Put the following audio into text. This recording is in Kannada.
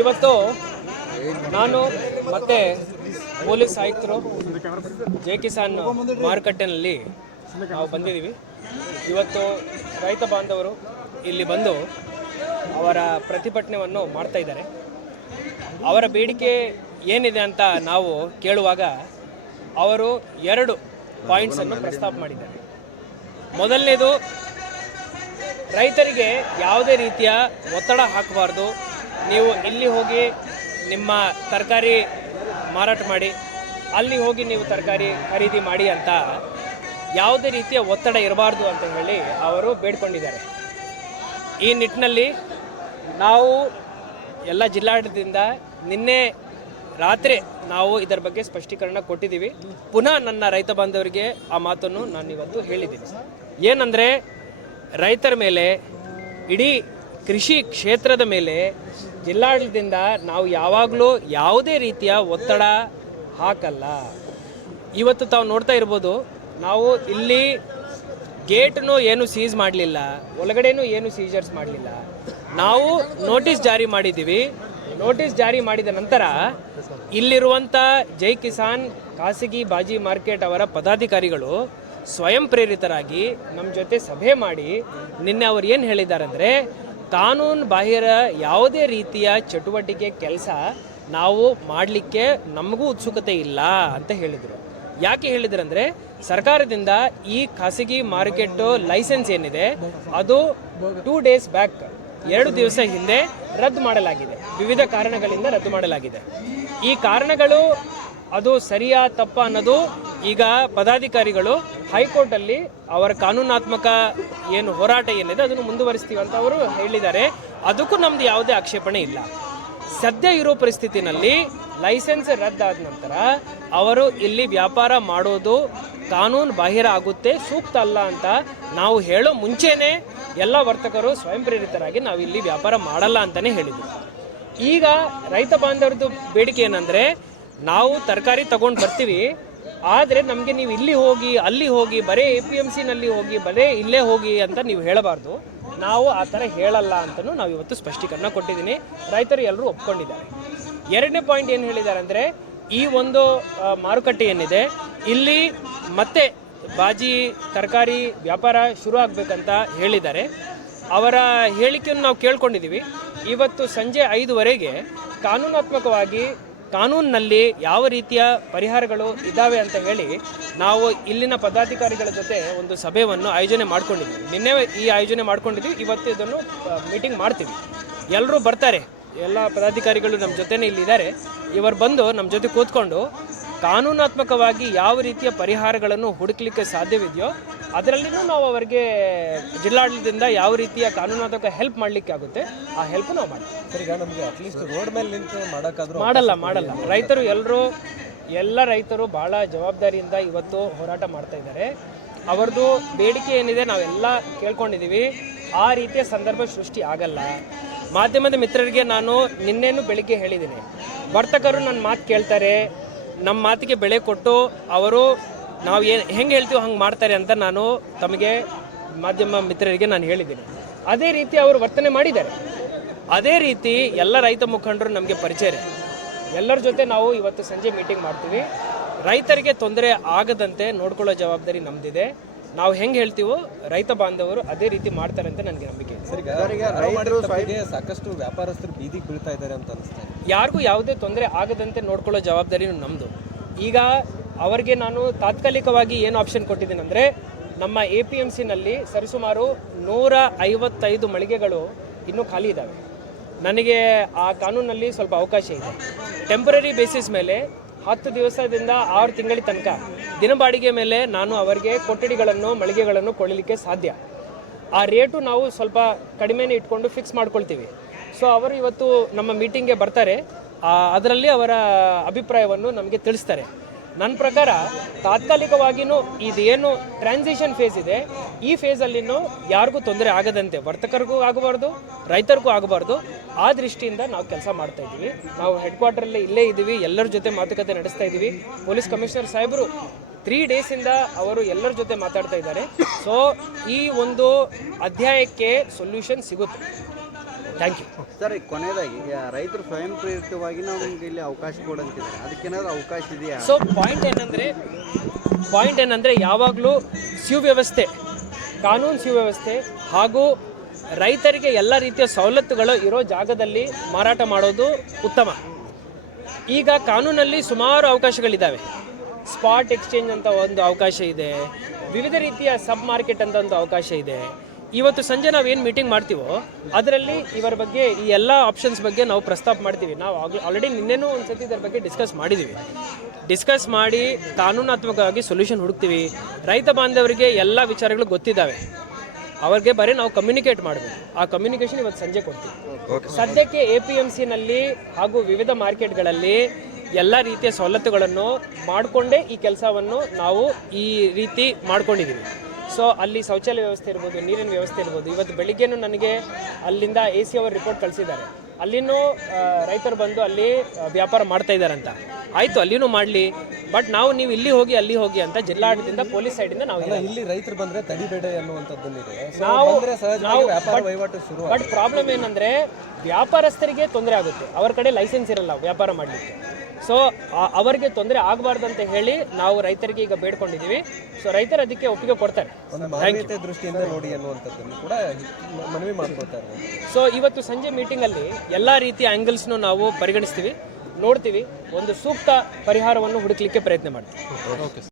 ಇವತ್ತು ನಾನು ಮತ್ತೆ ಪೊಲೀಸ್ ಆಯುಕ್ತರು ಜೈ ಕಿಸಾನ್ ಮಾರುಕಟ್ಟೆನಲ್ಲಿ ನಾವು ಬಂದಿದ್ದೀವಿ. ಇವತ್ತು ರೈತ ಬಾಂಧವರು ಇಲ್ಲಿ ಬಂದು ಅವರ ಪ್ರತಿಭಟನೆಯನ್ನು ಮಾಡ್ತಾ ಇದ್ದಾರೆ. ಅವರ ಬೇಡಿಕೆ ಏನಿದೆ ಅಂತ ನಾವು ಕೇಳುವಾಗ ಅವರು 2 ಪಾಯಿಂಟ್ಸನ್ನು ಪ್ರಸ್ತಾಪ ಮಾಡಿದ್ದಾರೆ. ಮೊದಲನೇದು, ರೈತರಿಗೆ ಯಾವುದೇ ರೀತಿಯ ಒತ್ತಡ ಹಾಕಬಾರ್ದು, ನೀವು ಇಲ್ಲಿ ಹೋಗಿ ನಿಮ್ಮ ತರಕಾರಿ ಮಾರಾಟ ಮಾಡಿ, ಅಲ್ಲಿ ಹೋಗಿ ನೀವು ತರಕಾರಿ ಖರೀದಿ ಮಾಡಿ ಅಂತ ಯಾವುದೇ ರೀತಿಯ ಒತ್ತಡ ಇರಬಾರ್ದು ಅಂತ ಹೇಳಿ ಅವರು ಬೇಡ್ಕೊಂಡಿದ್ದಾರೆ. ಈ ನಿಟ್ಟಿನಲ್ಲಿ ನಾವು ಎಲ್ಲ ಜಿಲ್ಲಾಡಳಿತದಿಂದ ನಿನ್ನೆ ರಾತ್ರಿ ನಾವು ಇದರ ಬಗ್ಗೆ ಸ್ಪಷ್ಟೀಕರಣ ಕೊಟ್ಟಿದ್ದೀವಿ. ಪುನಃ ನನ್ನ ರೈತ ಬಾಂಧವರಿಗೆ ಆ ಮಾತನ್ನು ನಾನು ಇವತ್ತು ಹೇಳಿದ್ದೀನಿ. ಏನಂದರೆ, ರೈತರ ಮೇಲೆ, ಇಡೀ ಕೃಷಿ ಕ್ಷೇತ್ರದ ಮೇಲೆ ಜಿಲ್ಲಾಡಳಿತದಿಂದ ನಾವು ಯಾವಾಗಲೂ ಯಾವುದೇ ರೀತಿಯ ಒತ್ತಡ ಹಾಕಲ್ಲ. ಇವತ್ತು ತಾವು ನೋಡ್ತಾ ಇರ್ಬೋದು, ನಾವು ಇಲ್ಲಿ ಗೇಟನ್ನು ಏನು ಸೀಸ್ ಮಾಡಲಿಲ್ಲ, ಒಳಗಡೆನೂ ಏನು ಸೀಜರ್ಸ್ ಮಾಡಲಿಲ್ಲ. ನಾವು ನೋಟಿಸ್ ಜಾರಿ ಮಾಡಿದ್ದೀವಿ. ನೋಟಿಸ್ ಜಾರಿ ಮಾಡಿದ ನಂತರ ಇಲ್ಲಿರುವಂಥ ಜೈ ಕಿಸಾನ್ ಖಾಸಗಿ ಬಾಜಿ ಮಾರ್ಕೆಟ್ ಅವರ ಪದಾಧಿಕಾರಿಗಳು ಸ್ವಯಂ ಪ್ರೇರಿತರಾಗಿ ನಮ್ಮ ಜೊತೆ ಸಭೆ ಮಾಡಿ ನಿನ್ನೆ ಅವರು ಏನು ಹೇಳಿದ್ದಾರೆ ಅಂದರೆ, ಕಾನೂನು ಬಾಹಿರ ಯಾವುದೇ ರೀತಿಯ ಚಟುವಟಿಕೆ ಕೆಲಸ ನಾವು ಮಾಡಲಿಕ್ಕೆ ನಮಗೂ ಉತ್ಸುಕತೆ ಇಲ್ಲ ಅಂತ ಹೇಳಿದರು. ಯಾಕೆ ಹೇಳಿದ್ರಂದರೆ, ಸರ್ಕಾರದಿಂದ ಈ ಖಾಸಗಿ ಮಾರ್ಕೆಟ್ ಲೈಸೆನ್ಸ್ ಏನಿದೆ ಅದು 2 ಡೇಸ್ ಬ್ಯಾಕ್ 2 ದಿವಸ ಹಿಂದೆ ರದ್ದು ಮಾಡಲಾಗಿದೆ. ವಿವಿಧ ಕಾರಣಗಳಿಂದ ರದ್ದು ಮಾಡಲಾಗಿದೆ. ಈ ಕಾರಣಗಳು ಅದು ಸರಿಯಾ ತಪ್ಪ ಅನ್ನೋದು ಈಗ ಪದಾಧಿಕಾರಿಗಳು ಹೈಕೋರ್ಟಲ್ಲಿ ಅವರ ಕಾನೂನಾತ್ಮಕ ಏನು ಹೋರಾಟ ಏನಿದೆ ಅದನ್ನು ಮುಂದುವರಿಸ್ತೀವಿ ಅಂತ ಅವರು ಹೇಳಿದ್ದಾರೆ. ಅದಕ್ಕೂ ನಮ್ದು ಯಾವುದೇ ಆಕ್ಷೇಪಣೆ ಇಲ್ಲ. ಸದ್ಯ ಇರೋ ಪರಿಸ್ಥಿತಿನಲ್ಲಿ ಲೈಸೆನ್ಸ್ ರದ್ದಾದ ನಂತರ ಅವರು ಇಲ್ಲಿ ವ್ಯಾಪಾರ ಮಾಡೋದು ಕಾನೂನು ಬಾಹಿರ ಆಗುತ್ತೆ, ಸೂಕ್ತ ಅಲ್ಲ ಅಂತ ನಾವು ಹೇಳೋ ಮುಂಚೆನೇ ಎಲ್ಲ ವರ್ತಕರು ಸ್ವಯಂ ಪ್ರೇರಿತರಾಗಿ ನಾವು ಇಲ್ಲಿ ವ್ಯಾಪಾರ ಮಾಡಲ್ಲ ಅಂತಲೇ ಹೇಳಿದ್ರು. ಈಗ ರೈತ ಬಾಂಧವರದ್ದು ಬೇಡಿಕೆ ಏನಂದರೆ, ನಾವು ತರಕಾರಿ ತಗೊಂಡು ಬರ್ತೀವಿ, ಆದರೆ ನಮಗೆ ನೀವು ಇಲ್ಲಿ ಹೋಗಿ ಅಲ್ಲಿ ಹೋಗಿ ಬರೀ APMCನಲ್ಲಿ ಹೋಗಿ ಬರೀ ಇಲ್ಲೇ ಹೋಗಿ ಅಂತ ನೀವು ಹೇಳಬಾರ್ದು. ನಾವು ಆ ಥರ ಹೇಳಲ್ಲ ಅಂತಲೂ ನಾವು ಇವತ್ತು ಸ್ಪಷ್ಟೀಕರಣ ಕೊಟ್ಟಿದ್ದೀನಿ. ರೈತರು ಎಲ್ಲರೂ ಒಪ್ಕೊಂಡಿದ್ದಾರೆ. 2ನೇ ಪಾಯಿಂಟ್ ಏನು ಹೇಳಿದ್ದಾರೆ ಅಂದರೆ, ಈ ಒಂದು ಮಾರುಕಟ್ಟೆ ಏನಿದೆ ಇಲ್ಲಿ ಮತ್ತೆ ಬಾಜಿ ತರಕಾರಿ ವ್ಯಾಪಾರ ಶುರು ಆಗಬೇಕಂತ ಹೇಳಿದ್ದಾರೆ. ಅವರ ಹೇಳಿಕೆಯನ್ನು ನಾವು ಕೇಳ್ಕೊಂಡಿದ್ದೀವಿ. ಇವತ್ತು ಸಂಜೆ 5ವರೆಗೆ ಕಾನೂನಾತ್ಮಕವಾಗಿ ಕಾನೂನಿನಲ್ಲಿ ಯಾವ ರೀತಿಯ ಪರಿಹಾರಗಳು ಇದ್ದಾವೆ ಅಂತ ಹೇಳಿ ನಾವು ಇಲ್ಲಿನ ಪದಾಧಿಕಾರಿಗಳ ಜೊತೆ ಒಂದು ಸಭೆಯನ್ನು ಆಯೋಜನೆ ಮಾಡ್ಕೊಂಡಿದ್ದೀವಿ. ನಿನ್ನೆ ಈ ಆಯೋಜನೆ ಮಾಡ್ಕೊಂಡಿದ್ದೀವಿ. ಇವತ್ತು ಇದನ್ನು ಮೀಟಿಂಗ್ ಮಾಡ್ತೀವಿ. ಎಲ್ಲರೂ ಬರ್ತಾರೆ, ಎಲ್ಲ ಪದಾಧಿಕಾರಿಗಳು ನಮ್ಮ ಜೊತೆನೇ ಇಲ್ಲಿದ್ದಾರೆ. ಇವರು ಬಂದು ನಮ್ಮ ಜೊತೆ ಕೂತ್ಕೊಂಡು ಕಾನೂನಾತ್ಮಕವಾಗಿ ಯಾವ ರೀತಿಯ ಪರಿಹಾರಗಳನ್ನು ಹುಡುಕಲಿಕ್ಕೆ ಸಾಧ್ಯವಿದೆಯೋ ಅದರಲ್ಲಿನೂ ನಾವು ಅವರಿಗೆ ಜಿಲ್ಲಾಡಳಿತದಿಂದ ಯಾವ ರೀತಿಯ ಕಾನೂನಾತ್ಮಕ ಹೆಲ್ಪ್ ಮಾಡಲಿಕ್ಕೆ ಆಗುತ್ತೆ ಆ ಹೆಲ್ಪ್ ನಾವು ಮಾಡ್ತೀವಿ. ಸರ್, ಈಗ ನಮಗೆ ಅಟ್ಲೀಸ್ಟ್ ರೋಡ್ ಮೇಲೆ ನಿಂತು ಮಾಡೋಕ್ಕಾದ್ರೂ ಮಾಡಲ್ಲ. ರೈತರು ಎಲ್ಲ ರೈತರು ಭಾಳ ಜವಾಬ್ದಾರಿಯಿಂದ ಇವತ್ತು ಹೋರಾಟ ಮಾಡ್ತಾ ಇದ್ದಾರೆ. ಅವ್ರದ್ದು ಬೇಡಿಕೆ ಏನಿದೆ ನಾವೆಲ್ಲ ಕೇಳ್ಕೊಂಡಿದ್ದೀವಿ. ಆ ರೀತಿಯ ಸಂದರ್ಭ ಸೃಷ್ಟಿ ಆಗಲ್ಲ. ಮಾಧ್ಯಮದ ಮಿತ್ರರಿಗೆ ನಾನು ನಿನ್ನೆನೂ ಬೆಳಿಗ್ಗೆ ಹೇಳಿದ್ದೀನಿ, ವರ್ತಕರು ನನ್ನ ಮಾತು ಕೇಳ್ತಾರೆ, ನಮ್ಮ ಮಾತಿಗೆ ಬೆಲೆ ಕೊಟ್ಟು ಅವರು ನಾವು ಹೆಂಗೆ ಹೇಳ್ತೀವೋ ಹಂಗೆ ಮಾಡ್ತಾರೆ ಅಂತ ನಾನು ತಮಗೆ ಮಾಧ್ಯಮ ಮಿತ್ರರಿಗೆ ನಾನು ಹೇಳಿದ್ದೀನಿ. ಅದೇ ರೀತಿ ಅವರು ವರ್ತನೆ ಮಾಡಿದ್ದಾರೆ. ಅದೇ ರೀತಿ ಎಲ್ಲ ರೈತ ಮುಖಂಡರು ನಮಗೆ ಪರಿಚಯ. ಎಲ್ಲರ ಜೊತೆ ನಾವು ಇವತ್ತು ಸಂಜೆ ಮೀಟಿಂಗ್ ಮಾಡ್ತೀವಿ. ರೈತರಿಗೆ ತೊಂದರೆ ಆಗದಂತೆ ನೋಡ್ಕೊಳ್ಳೋ ಜವಾಬ್ದಾರಿ ನಮ್ಮದಿದೆ. ನಾವು ಹೆಂಗೆ ಹೇಳ್ತೀವೋ ರೈತ ಬಾಂಧವರು ಅದೇ ರೀತಿ ಮಾಡ್ತಾರೆ ಅಂತ ನನಗೆ ನಂಬಿಕೆ ಇದೆ. ಸಾಕಷ್ಟು ವ್ಯಾಪಾರಸ್ಥರು ಬೀದಿಗೆ ಬೀಳ್ತಾ ಇದ್ದಾರೆ ಅಂತ ಅನಿಸ್ತಾರೆ. ಯಾರಿಗೂ ಯಾವುದೇ ತೊಂದರೆ ಆಗದಂತೆ ನೋಡ್ಕೊಳ್ಳೋ ಜವಾಬ್ದಾರಿ ನಮ್ಮದು. ಈಗ ಅವರಿಗೆ ನಾನು ತಾತ್ಕಾಲಿಕವಾಗಿ ಏನು ಆಪ್ಷನ್ ಕೊಟ್ಟಿದ್ದೀನಿ ಅಂದರೆ, ನಮ್ಮ APMCನಲ್ಲಿ ಸರಿಸುಮಾರು 155 ಮಳಿಗೆಗಳು ಇನ್ನೂ ಖಾಲಿ ಇದ್ದಾವೆ. ನನಗೆ ಆ ಕಾನೂನಲ್ಲಿ ಸ್ವಲ್ಪ ಅವಕಾಶ ಇದೆ. ಟೆಂಪರರಿ ಬೇಸಿಸ್ ಮೇಲೆ 10 ದಿವಸದಿಂದ 6 ತಿಂಗಳ ತನಕ ದಿನಬಾಡಿಗೆ ಮೇಲೆ ನಾನು ಅವರಿಗೆ ಕೊಠಡಿಗಳನ್ನು ಮಳಿಗೆಗಳನ್ನು ಕೊಡಲಿಕ್ಕೆ ಸಾಧ್ಯ. ಆ ರೇಟು ನಾವು ಸ್ವಲ್ಪ ಕಡಿಮೆನೇ ಇಟ್ಕೊಂಡು ಫಿಕ್ಸ್ ಮಾಡ್ಕೊಳ್ತೀವಿ. ಸೊ ಅವರು ಇವತ್ತು ನಮ್ಮ ಮೀಟಿಂಗ್ಗೆ ಬರ್ತಾರೆ, ಅದರಲ್ಲಿ ಅವರ ಅಭಿಪ್ರಾಯವನ್ನು ನಮಗೆ ತಿಳಿಸ್ತಾರೆ. ನನ್ನ ಪ್ರಕಾರ ತಾತ್ಕಾಲಿಕವಾಗಿಯೂ ಇದೇನು ಟ್ರಾನ್ಸಿಷನ್ ಫೇಸ್ ಇದೆ, ಈ ಫೇಸಲ್ಲಿನೂ ಯಾರಿಗೂ ತೊಂದರೆ ಆಗದಂತೆ, ವರ್ತಕರಿಗೂ ಆಗಬಾರ್ದು, ರೈತರಿಗೂ ಆಗಬಾರ್ದು, ಆ ದೃಷ್ಟಿಯಿಂದ ನಾವು ಕೆಲಸ ಮಾಡ್ತಾ ಇದ್ದೀವಿ. ನಾವು ಹೆಡ್ ಕ್ವಾರ್ಟರಲ್ಲಿ ಇಲ್ಲೇ ಇದ್ದೀವಿ, ಎಲ್ಲರ ಜೊತೆ ಮಾತುಕತೆ ನಡೆಸ್ತಾ ಇದ್ದೀವಿ. ಪೊಲೀಸ್ ಕಮಿಷನರ್ ಸಾಹೇಬರು 3 ಡೇಸಿಂದ ಅವರು ಎಲ್ಲರ ಜೊತೆ ಮಾತಾಡ್ತಾ ಇದ್ದಾರೆ. ಸೊ ಈ ಒಂದು ಅಧ್ಯಾಯಕ್ಕೆ ಸೊಲ್ಯೂಷನ್ ಸಿಗುತ್ತೆ. Thank you. ಸರ್ ಈಗ ಕೊನೆಯದಾಗಿ ರೈತರು ಸ್ವಯಂ ಪ್ರೇರಿತವಾಗಿ ನಾವು ನಿಮ್ಗೆ ಇಲ್ಲಿ ಅವಕಾಶ ಕೊಡಂತಿದ್ದಾರೆ, ಅದಕ್ಕೇನಾದ್ರು ಅವಕಾಶ ಇದೆಯಾ? ಸೊ ಪಾಯಿಂಟ್ ಏನಂದರೆ ಯಾವಾಗಲೂ ಸುವ್ಯವಸ್ಥೆ, ಕಾನೂನು ಸುವ್ಯವಸ್ಥೆ ಹಾಗೂ ರೈತರಿಗೆ ಎಲ್ಲ ರೀತಿಯ ಸವಲತ್ತುಗಳು ಇರೋ ಜಾಗದಲ್ಲಿ ಮಾರಾಟ ಮಾಡೋದು ಉತ್ತಮ. ಈಗ ಕಾನೂನಲ್ಲಿ ಸುಮಾರು ಅವಕಾಶಗಳಿದ್ದಾವೆ. ಸ್ಪಾಟ್ ಎಕ್ಸ್ಚೇಂಜ್ ಅಂತ ಒಂದು ಅವಕಾಶ ಇದೆ, ವಿವಿಧ ರೀತಿಯ ಸಬ್ ಮಾರ್ಕೆಟ್ ಅಂತ ಒಂದು ಅವಕಾಶ ಇದೆ. ಇವತ್ತು ಸಂಜೆ ನಾವೇನು ಮೀಟಿಂಗ್ ಮಾಡ್ತೀವೋ ಅದರಲ್ಲಿ ಇವರ ಬಗ್ಗೆ ಈ ಎಲ್ಲ ಆಪ್ಷನ್ಸ್ ಬಗ್ಗೆ ನಾವು ಪ್ರಸ್ತಾಪ ಮಾಡ್ತೀವಿ. ನಾವು ಆಲ್ರೆಡಿ ನಿನ್ನೆನೂ ಒಂದು ಸತಿ ಇದರ ಬಗ್ಗೆ ಡಿಸ್ಕಸ್ ಮಾಡಿ ಕಾನೂನಾತ್ಮಕವಾಗಿ ಸೊಲ್ಯೂಷನ್ ಹುಡುಕ್ತೀವಿ. ರೈತ ಬಾಂಧವರಿಗೆ ಎಲ್ಲ ವಿಚಾರಗಳು ಗೊತ್ತಿದ್ದಾವೆ, ಅವ್ರಿಗೆ ಬರೀ ನಾವು ಕಮ್ಯುನಿಕೇಟ್ ಮಾಡಬೇಕು. ಆ ಕಮ್ಯುನಿಕೇಷನ್ ಇವತ್ತು ಸಂಜೆ ಕೊಡ್ತೀವಿ. ಸದ್ಯಕ್ಕೆ APMCನಲ್ಲಿ ಹಾಗೂ ವಿವಿಧ ಮಾರ್ಕೆಟ್ಗಳಲ್ಲಿ ಎಲ್ಲ ರೀತಿಯ ಸವಲತ್ತುಗಳನ್ನು ಮಾಡಿಕೊಂಡೇ ಈ ಕೆಲಸವನ್ನು ನಾವು ಈ ರೀತಿ ಮಾಡ್ಕೊಂಡಿದ್ದೀವಿ. ಸೊ ಅಲ್ಲಿ ಶೌಚಾಲಯ ವ್ಯವಸ್ಥೆ ಇರ್ಬೋದು, ನೀರಿನ ವ್ಯವಸ್ಥೆ ಇರ್ಬೋದು. ಇವತ್ತು ಬೆಳಿಗ್ಗೆನೂ ನನಗೆ ಅಲ್ಲಿಂದ AC ಅವರು ರಿಪೋರ್ಟ್ ಕಳಿಸಿದ್ದಾರೆ, ಅಲ್ಲಿನೂ ರೈತರು ಬಂದು ಅಲ್ಲಿ ವ್ಯಾಪಾರ ಮಾಡ್ತಾ ಇದ್ದಾರಂತ. ಆಯಿತು, ಅಲ್ಲಿನೂ ಮಾಡಲಿ, ಬಟ್ ನೀವು ಇಲ್ಲಿ ಹೋಗಿ ಅಲ್ಲಿ ಹೋಗಿ ಅಂತ ಜಿಲ್ಲಾಡಳಿತದಿಂದ ಪೊಲೀಸ್ ಸೈಡಿಂದ ನಾವು ಇಲ್ಲಿ ರೈತರು ಬಂದ್ರೆ ತಡಿಬೇಡ ಅನ್ನುವಂಥದ್ದನ್ನಿದೆ. ಬಟ್ ಪ್ರಾಬ್ಲಮ್ ಏನಂದರೆ ವ್ಯಾಪಾರಸ್ಥರಿಗೆ ತೊಂದರೆ ಆಗುತ್ತೆ, ಅವರ ಕಡೆ ಲೈಸೆನ್ಸ್ ಇರಲ್ಲ ವ್ಯಾಪಾರ ಮಾಡಲಿಕ್ಕೆ. ಸೊ ಅವರಿಗೆ ತೊಂದರೆ ಆಗಬಾರ್ದು ಅಂತ ಹೇಳಿ ನಾವು ರೈತರಿಗೆ ಈಗ ಬೇಡ್ಕೊಂಡಿದ್ದೀವಿ. ಸೊ ರೈತರು ಅದಕ್ಕೆ ಒಪ್ಪಿಗೆ ಕೊಡ್ತಾರೆ. ಒಂದು ಮಾನವೀಯತೆ ದೃಷ್ಟಿಯಿಂದ ನೋಡಿ ಅನ್ನುವಂಥದ್ದನ್ನು ಕೂಡ ಮನವಿ ಮಾಡ್ಕೊಳ್ತಾರೆ. ಸೊ ಇವತ್ತು ಸಂಜೆ ಮೀಟಿಂಗಲ್ಲಿ ಎಲ್ಲ ರೀತಿಯ ಆ್ಯಂಗಲ್ಸ್ನು ನಾವು ಪರಿಗಣಿಸ್ತೀವಿ, ನೋಡ್ತೀವಿ, ಒಂದು ಸೂಕ್ತ ಪರಿಹಾರವನ್ನು ಹುಡುಕಲಿಕ್ಕೆ ಪ್ರಯತ್ನ ಮಾಡ್ತೀವಿ.